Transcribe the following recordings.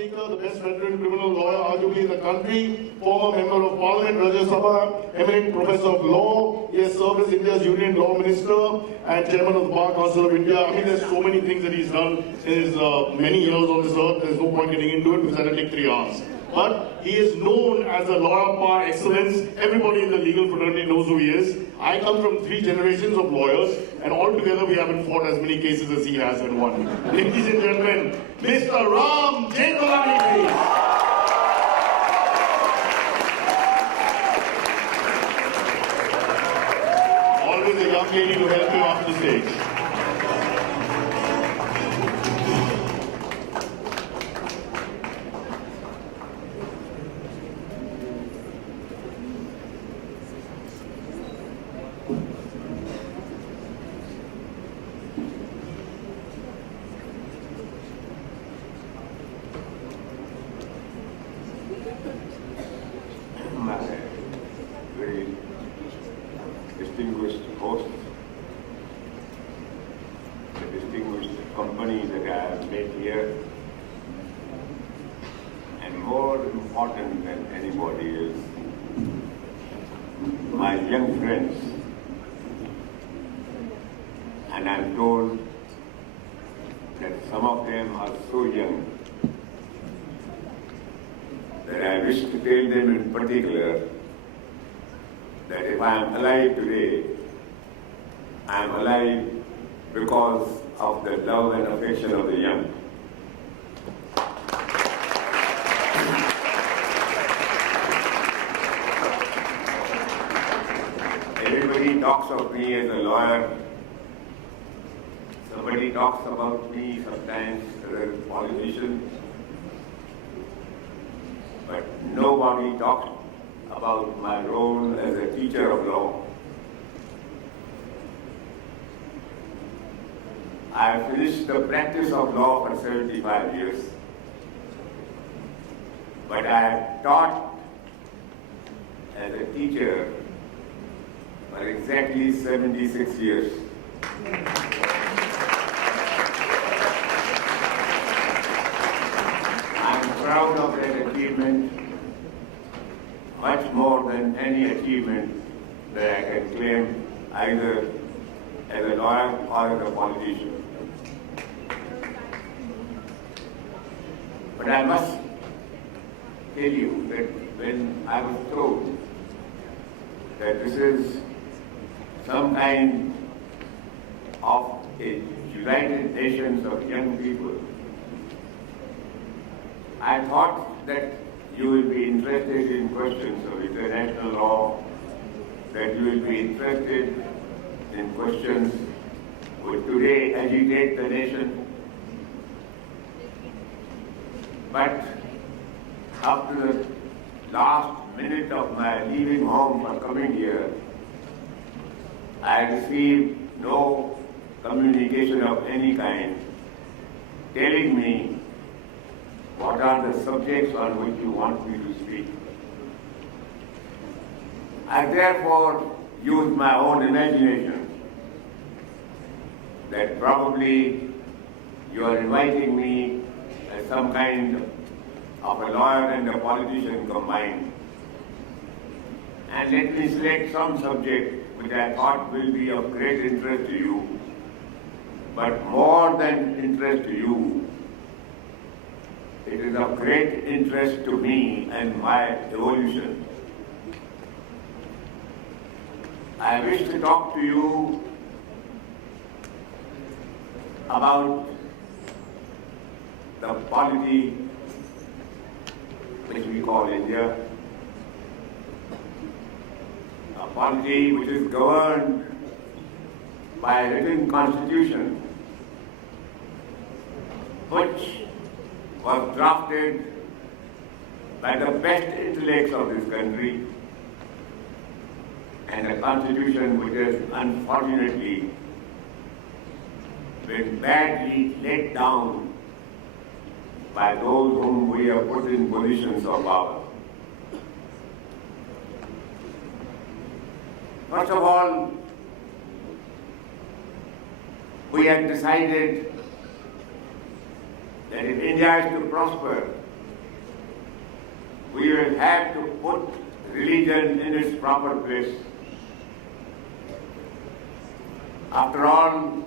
Speaker, the best veteran criminal lawyer arguably in the country, former member of Parliament, Rajya Sabha, eminent professor of law. He has served as India's Union Law Minister and Chairman of the Bar Council of India. I mean, there's so many things that he's done in his many years on this earth. There's no point getting into it because that'll take 3 hours. But he is known as a lawyer par excellence. Everybody in the legal fraternity knows who he is. I come from 3 generations of lawyers, and altogether we haven't fought as many cases as he has and won. Ladies and gentlemen, Mr. Ram Jethmalani, please. Always a young lady to help you off the stage. My very distinguished host, the distinguished company that I have met here, and more important than anybody is my young friends. And I'm told that some of them are so young that I wish to tell them in particular that if I am alive today, I am alive because of the love and affection of the young. Everybody talks of me as a lawyer. Somebody talks about me sometimes as a politician. But nobody talks about my role as a teacher of law. I have finished the practice of law for 75 years. But I have taught as a teacher for exactly 76 years. Proud of that achievement, much more than any achievement that I can claim either as a lawyer or as a politician. But I must tell you that when I was told that this is some kind of a United Nations of young people, I thought that you will be interested in questions of international law, that you will be interested in questions which today agitate the nation. But up to the last minute of my leaving home for coming here, I received no communication of any kind telling me what are the subjects on which you want me to speak. I therefore used my own imagination that probably you are inviting me as some kind of a lawyer and a politician combined. And let me select some subject which I thought will be of great interest to you, but more than interest to you, it is of great interest to me and my evolution. I wish to talk to you about the polity which we call India, a polity which is governed by a written constitution which was drafted by the best intellects of this country, and a constitution which has unfortunately been badly let down by those whom we have put in positions of power. First of all, we had decided that if India is to prosper, we will have to put religion in its proper place. After all,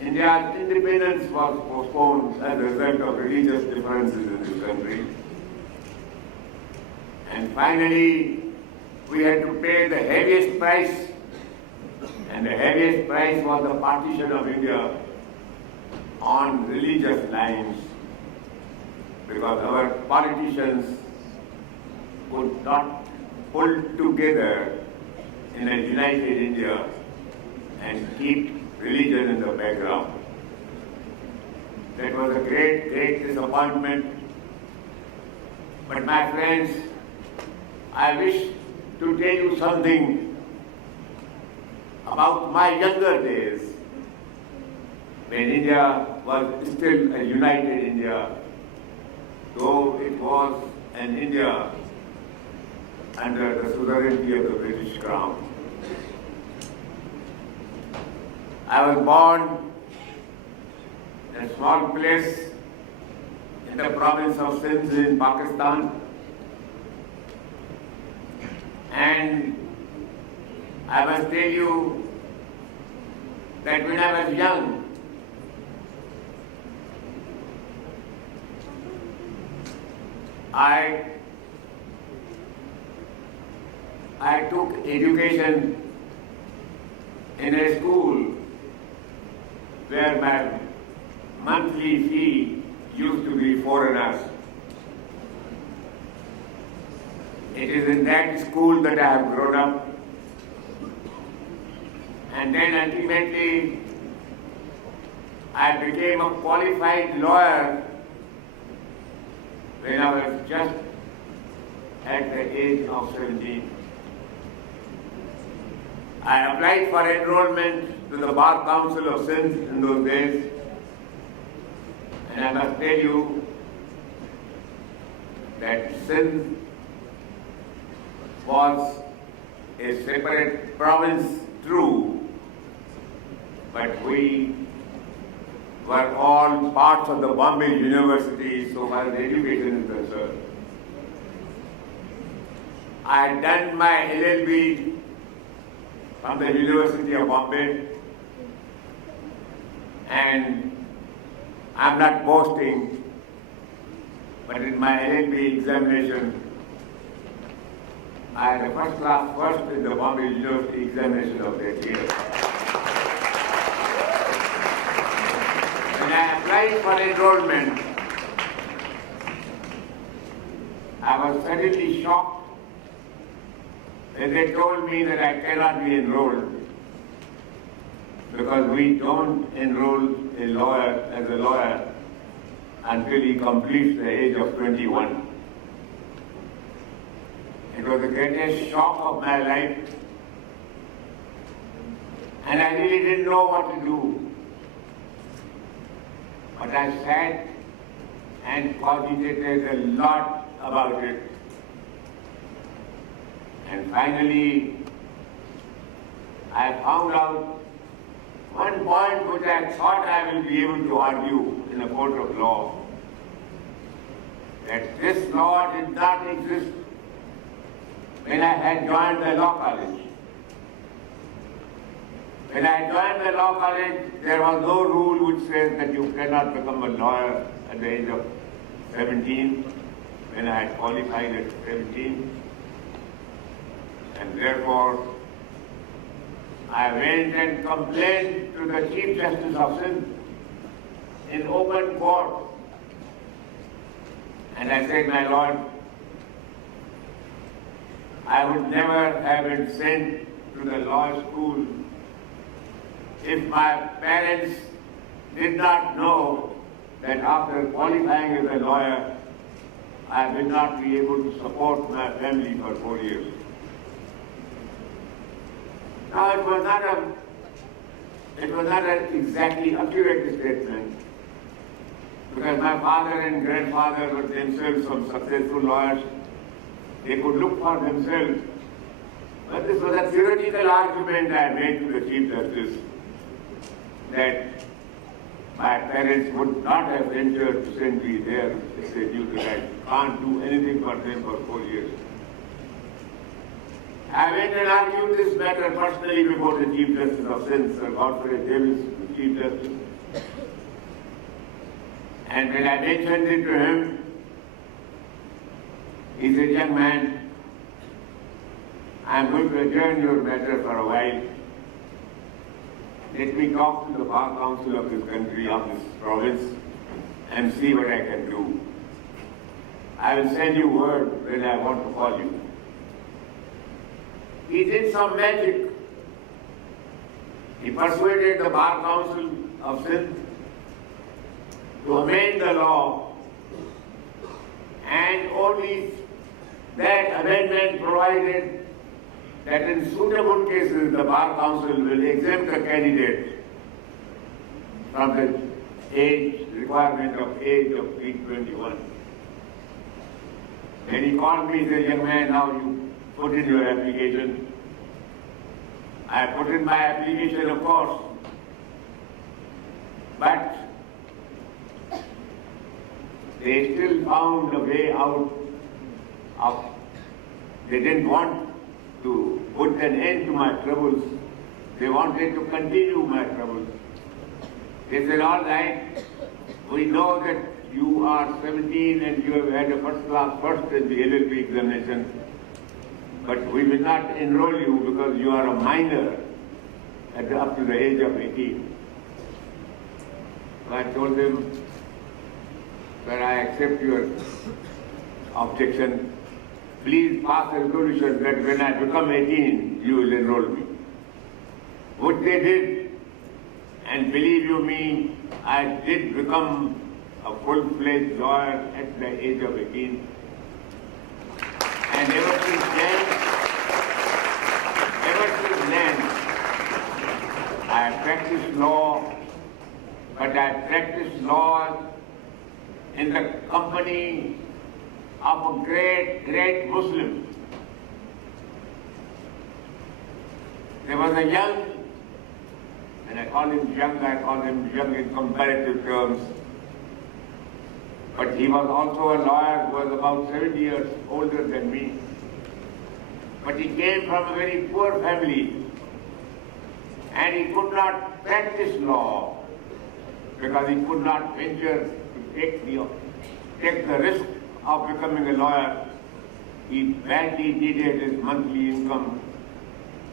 India's independence was postponed as a result of religious differences in this country. And finally, we had to pay the heaviest price, and the heaviest price was the partition of India on religious lines, because our politicians could not pull together in a united India and keep religion in the background. That was a great, great disappointment. But my friends, I wish to tell you something about my younger days, when India was still a united India, though it was an India under the suzerainty of the British Crown. I was born in a small place in the province of Sindh in Pakistan, and I must tell you that when I was young, I took education in a school where my monthly fee used to be foreigners. It is in that school that I have grown up. And then ultimately, I became a qualified lawyer when I was just at the age of 17. I applied for enrollment to the Bar Council of Sindh in those days, and I must tell you that Sindh was a separate province, true, but we were all parts of the Bombay University so far as education is concerned. I had done my LLB from the University of Bombay, and I'm not boasting, but in my LLB examination, I had a first class first in the Bombay University examination of that year. When I applied for enrollment, I was suddenly shocked when they told me that I cannot be enrolled because we don't enroll a lawyer as a lawyer until he completes the age of 21. It was the greatest shock of my life, and I really didn't know what to do. But I sat and cogitated a lot about it. And finally, I found out one point which I thought I will be able to argue in a court of law, that this law did not exist when I had joined the law college. When I joined the law college, there was no rule which says that you cannot become a lawyer at the age of 17, when I had qualified at 17. And therefore, I went and complained to the Chief Justice of Sindh in open court. And I said, my Lord, I would never have been sent to the law school if my parents did not know that after qualifying as a lawyer, I will not be able to support my family for 4 years. Now, it was not an exactly accurate statement, because my father and grandfather were themselves some successful lawyers. They could look for themselves. But this was a theoretical argument I made to the Chief Justice, that my parents would not have ventured to send me there. They said, you can't do anything for them for 4 years. I went and argued this matter personally before the Chief Justice of Sindh, Sir Godfrey Davis, the Chief Justice. And when I mentioned it to him, he said, young man, I am going to adjourn your matter for a while. Let me talk to the Bar Council of this country, of this province, and see what I can do. I will send you word when I want to call you. He did some magic. He persuaded the Bar Council of Sindh to amend the law, and only that amendment provided that in suitable cases the Bar Council will exempt a candidate from the requirement of age of 21. Then he called me and said, young man, now you put in your application. I put in my application, of course, but they still found a way out of, they didn't want to put an end to my troubles. They wanted to continue my troubles. They said, all right, we know that you are 17 and you have had a first class first in the LLB examination, but we will not enroll you because you are a minor up to the age of 18. So I told them, sir, I accept your objection. Please pass a resolution that when I become 18, you will enroll me. What they did, and believe you me, I did become a full-fledged lawyer at the age of 18. And ever since then, I practiced law, but I practiced law in the company of a great Muslim. There was a young, and I call him young in comparative terms, but he was also a lawyer who was about 7 years older than me. But he came from a very poor family, and he could not practice law because he could not venture to take the risk of becoming a lawyer. He badly needed his monthly income.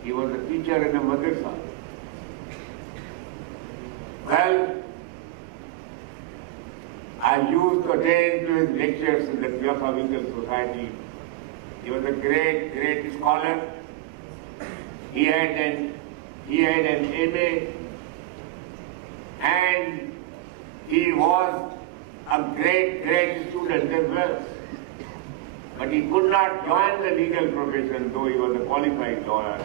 He was a teacher in a madrasa. Well, I used to attend to his lectures in the Theosophical Society. He was a great scholar. He had an MA, and he was a great student as well. But he could not join the legal profession, though he was a qualified lawyer,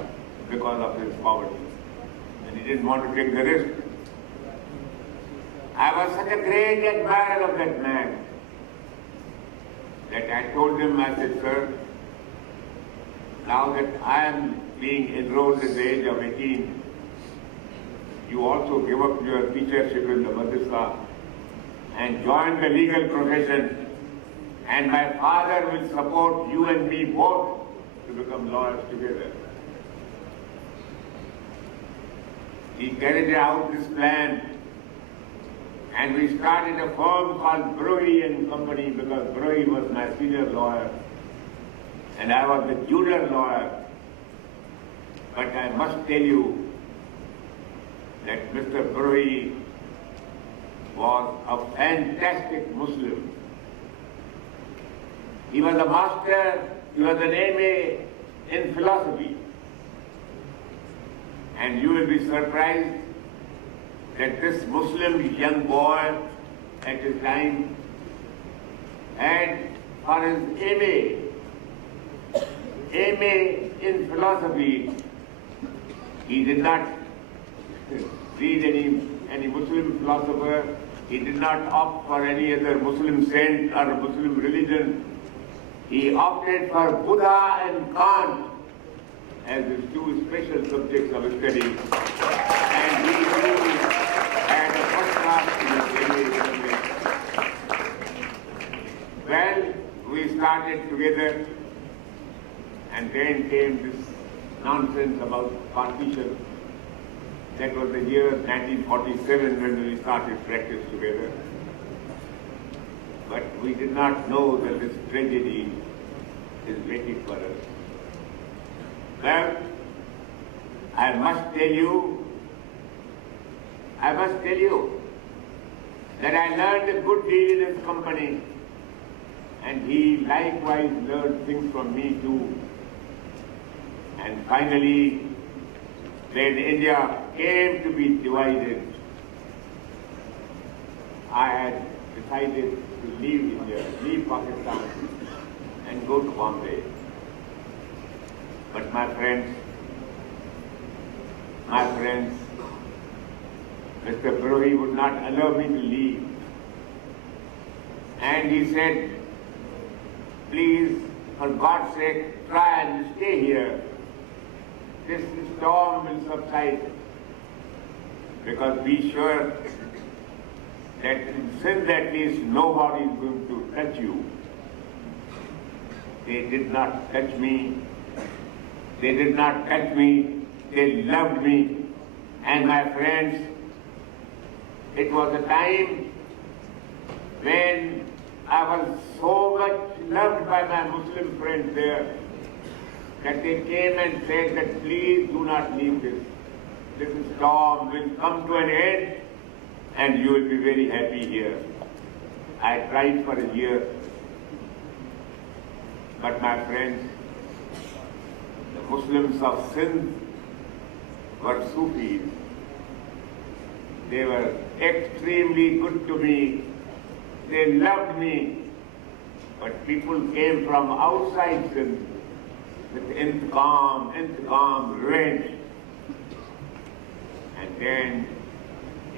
because of his poverty. And he didn't want to take the risk. I was such a great admirer of that man that I told him, I said, sir, now that I am being enrolled at the age of 18, you also give up your teachership in the madrasa and join the legal profession, and my father will support you and me both to become lawyers together. He carried out this plan, and we started a firm called Brohi and Company because Brohi was my senior lawyer and I was the junior lawyer. But I must tell you that Mr. Brohi was a fantastic Muslim. He was a master, he was an MA in philosophy. And you will be surprised that this Muslim young boy at his time had for his MA in philosophy, he did not read any Muslim philosopher, he did not opt for any other Muslim saint or Muslim religion. He opted for Buddha and Kant as his two special subjects of study, and he too had a first class started together, and then came this nonsense about partition. That was the year 1947 when we started practice together. But we did not know that this tragedy is waiting for us. Well, I must tell you that I learned a good deal in his company, and he likewise learned things from me too. And finally, when India came to be divided, I had decided to leave India, leave Pakistan, and go to Bombay. But my friends, Mr. Purohit would not allow me to leave. And he said, please, for God's sake, try and stay here. This storm will subside. Because be sure that since at least nobody is going to touch you. They did not touch me. They loved me. And my friends, it was a time when I was so much loved by my Muslim friends there that they came and said that please do not leave this. This storm will come to an end and you will be very happy here. I tried for a year. But my friends, the Muslims of Sindh were Sufis. They were extremely good to me. They loved me. But people came from outside Sindh with intiqam, revenge. And then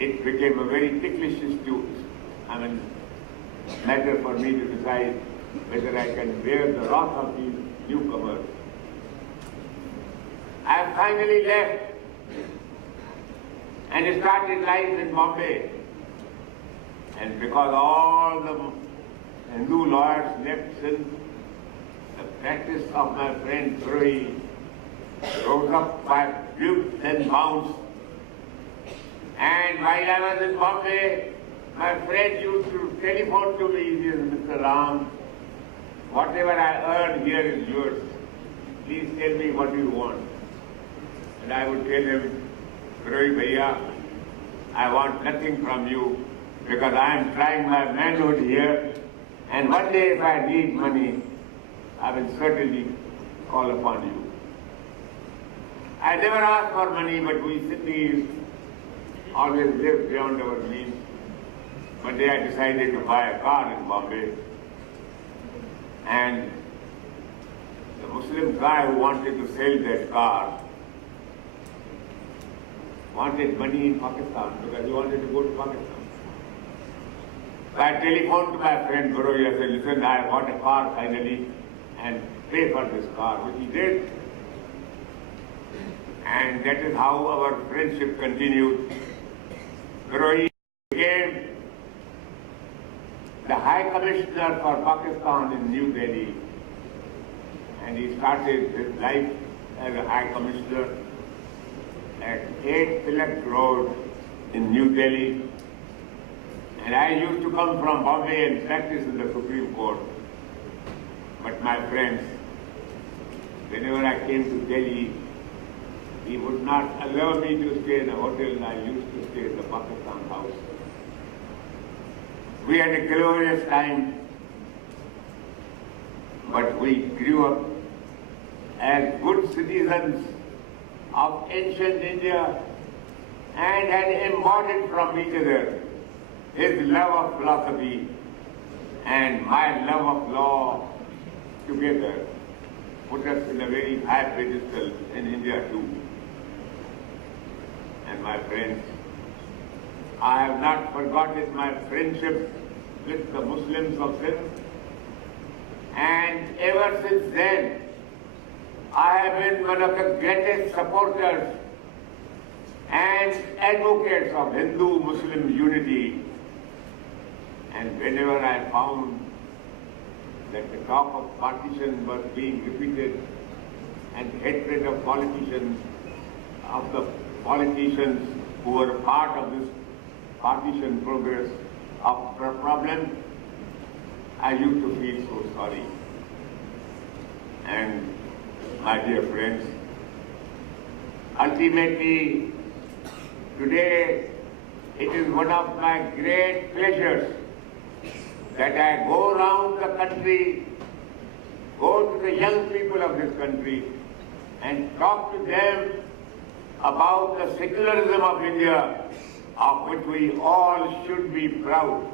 it became a very ticklish matter for me to decide whether I can bear the wrath of these newcomers. I finally left and started life in Bombay. And because all the Hindu lawyers left Sindh, the practice of my friend Purohit rose up by leaps and bounds. And while I was in Bombay, my friend used to telephone to me, he said, Mr. Ram, whatever I earned here is yours. Please tell me what you want. And I would tell him, Purohit Bhaiya, I want nothing from you because I am trying my manhood here, and one day if I need money, I will certainly call upon you. I never asked for money, but we Sindhis always lived beyond our means. One day I decided to buy a car in Bombay, and the Muslim guy who wanted to sell that car wanted money in Pakistan because he wanted to go to Pakistan. So I telephoned to my friend Purohit. I said, listen, I bought a car finally and pay for this car, which he did. And that is how our friendship continued. Purohit became the High Commissioner for Pakistan in New Delhi. And he started his life as a High Commissioner at 8 Tilak Road in New Delhi. And I used to come from Bombay and practice in the Supreme Court. But my friends, whenever I came to Delhi, he would not allow me to stay in a hotel. I used to stay in the Pakistan House. We had a glorious time, but we grew up as good citizens of ancient India and had embodied from each other his love of philosophy and my love of law together put us in a very high pedestal in India too. And my friends, I have not forgotten my friendship with the Muslims of Sindh, and ever since then, I have been one of the greatest supporters and advocates of Hindu-Muslim unity. And whenever I found that the talk of partition was being repeated and hatred of politicians, of the politicians who were part of this partition progress of problem, I used to feel so sorry. And my dear friends, ultimately, today it is one of my great pleasures that I go around the country, go to the young people of this country and talk to them about the secularism of India, of which we all should be proud.